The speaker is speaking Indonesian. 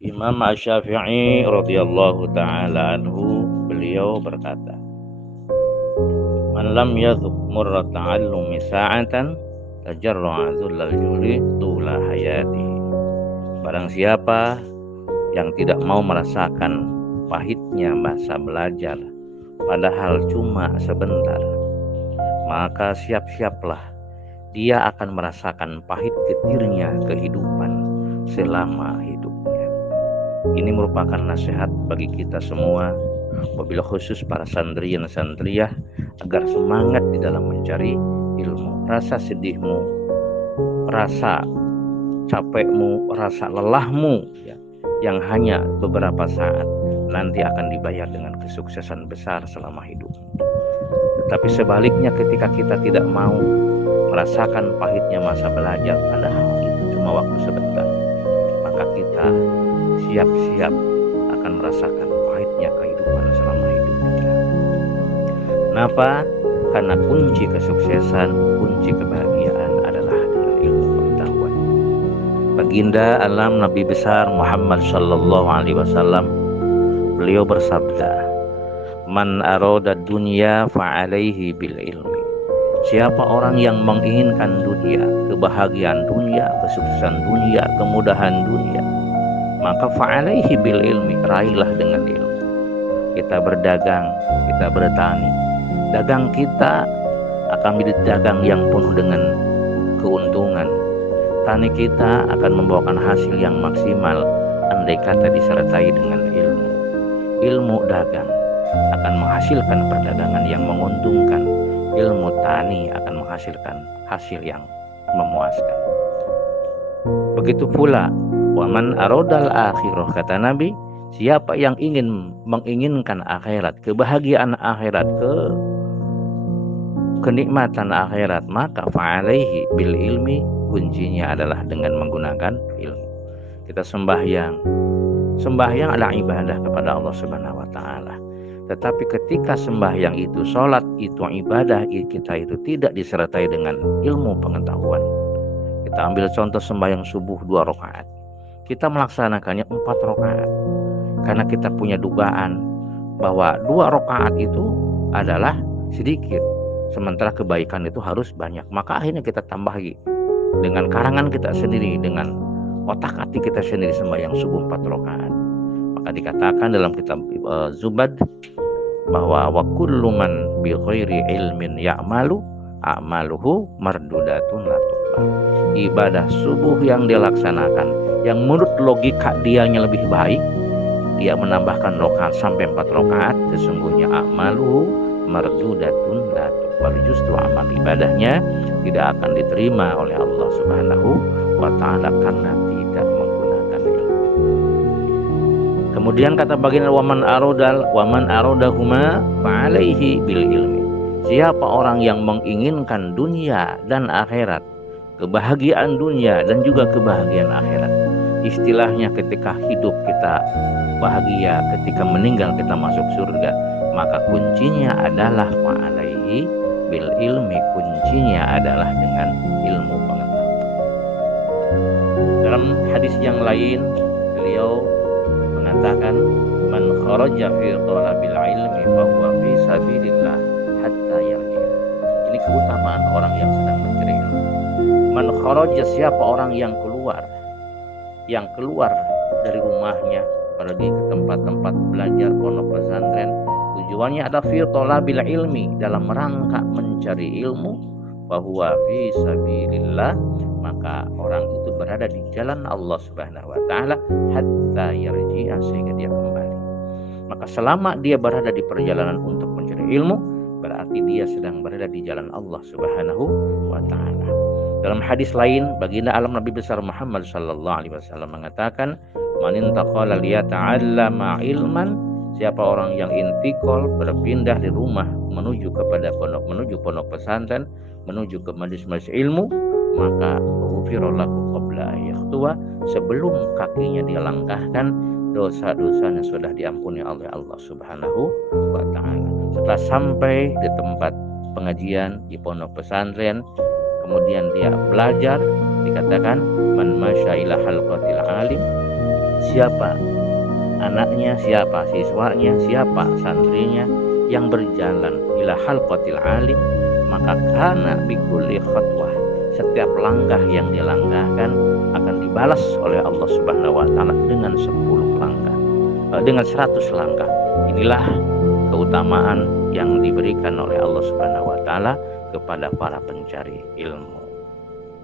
Imam Asy-Syafi'i radhiyallahu taala anhu beliau berkata, "Man lam yadhuq murra ta'allumi sa'atan tajarra'a dhullal juli tula hayati." Barang siapa yang tidak mau merasakan pahitnya masa belajar padahal cuma sebentar, maka siap-siaplah dia akan merasakan pahit getirnya kehidupan selama hidupnya. Ini merupakan nasihat bagi kita semua, wabil khusus para santri dan santriyah, agar semangat di dalam mencari ilmu. Rasa sedihmu, rasa capekmu, rasa lelahmu ya, yang hanya beberapa saat nanti akan dibayar dengan kesuksesan besar selama hidup. Tetapi sebaliknya, ketika kita tidak mau merasakan pahitnya masa belajar padahal itu cuma waktu sebentar, maka kita siap-siap akan merasakan pahitnya kehidupan selama hidup kita. Kenapa? Karena kunci kesuksesan, kunci kebahagiaan adalah dengan ilmu pengetahuan. Baginda alam Nabi besar Muhammad sallallahu alaihi wasallam, beliau bersabda, "Man arada dunya fa'alaihi bil ilmi." Siapa orang yang menginginkan dunia, kebahagiaan dunia, kesuksesan dunia, kemudahan dunia, maka fa'alaihi bil ilmi, raihlah dengan ilmu. Kita berdagang, kita bertani, dagang kita akan menjadi dagang yang penuh dengan keuntungan. Tani kita akan membawakan hasil yang maksimal andai kata disertai dengan ilmu. Ilmu dagang akan menghasilkan perdagangan yang menguntungkan. Ilmu tani akan menghasilkan hasil yang memuaskan. Begitu pula waman arodal akhirah, kata Nabi, siapa yang menginginkan akhirat, kebahagiaan akhirat, kenikmatan akhirat, maka fa'alaihi bil ilmi, kuncinya adalah dengan menggunakan ilmu. Kita sembahyang adalah ibadah kepada Allah Subhanahu wa taala. Tetapi ketika sembahyang itu, sholat itu, ibadah kita itu tidak disertai dengan ilmu pengetahuan. Kita ambil contoh sembahyang subuh 2 rakaat. Kita melaksanakannya 4 rakaat. Karena kita punya dugaan bahwa 2 rakaat itu adalah sedikit, sementara kebaikan itu harus banyak. Maka akhirnya kita tambahi dengan karangan kita sendiri, dengan otak-atik kita sendiri sembahyang subuh 4 rakaat. Maka dikatakan dalam kitab Zubad bahwa wa kullu man bi ghairi ilmin ya'malu a'maluhu mardudatun la tuqbal. Ibadah subuh yang dilaksanakan yang menurut logika dianya lebih baik, dia menambahkan rakaat sampai 4 rakaat, sesungguhnya a'maluhu mardudatun la tuqbal. Justru amal ibadahnya tidak akan diterima oleh Allah Subhanahu wa taala karena tidak menggunakan ilmu. Kemudian kata baginda, waman arodahuma fa'alaihi bil ilmi. Siapa orang yang menginginkan dunia dan akhirat, kebahagiaan dunia dan juga kebahagiaan akhirat, istilahnya ketika hidup kita bahagia, ketika meninggal kita masuk surga, maka kuncinya adalah fa'alaihi bil ilmi, kuncinya adalah dengan ilmu pengetahuan. Dalam hadis yang lain beliau mengatakan, man kharaja fi thalabil ilmi fa huwa fi sabilillah hatta yarji. Ini keutamaan orang yang sedang mencari ilmu. Man kharaja, siapa orang yang keluar dari rumahnya, pergi ke tempat-tempat belajar, pondok pesantren, tujuannya adalah fi thalabil ilmi, dalam rangka mencari ilmu, fa huwa fi sabilillah, maka orang itu berada di jalan Allah Subhanahu wa taala hatta yarji'a, sehingga dia kembali. Maka selama dia berada di perjalanan untuk mencari ilmu, berarti dia sedang berada di jalan Allah Subhanahu wa taala. Dalam hadis lain, baginda alam Nabi besar Muhammad sallallahu alaihi wasallam mengatakan, man intaqala liyata'allama ilman, siapa orang yang intikal, berpindah di rumah menuju pondok pesantren, menuju ke majelis ilmu, maka ghufirallahu qabla yakhtuwa, sebelum kakinya dia langkahkan, dosa-dosanya sudah diampuni oleh Allah Subhanahu wa taala. Setelah sampai di tempat pengajian di pondok pesantren, kemudian dia belajar, dikatakan man masya ila halqatil alim, siapa anaknya, siapa siswanya, siapa santrinya yang berjalan ila halqatil alim, maka kana bikulli khatwah, setiap langkah yang dilangkahkan akan dibalas oleh Allah Subhanahu wa taala dengan 10 langkah, dengan 100 langkah. Inilah keutamaan yang diberikan oleh Allah Subhanahu wa taala kepada para pencari ilmu.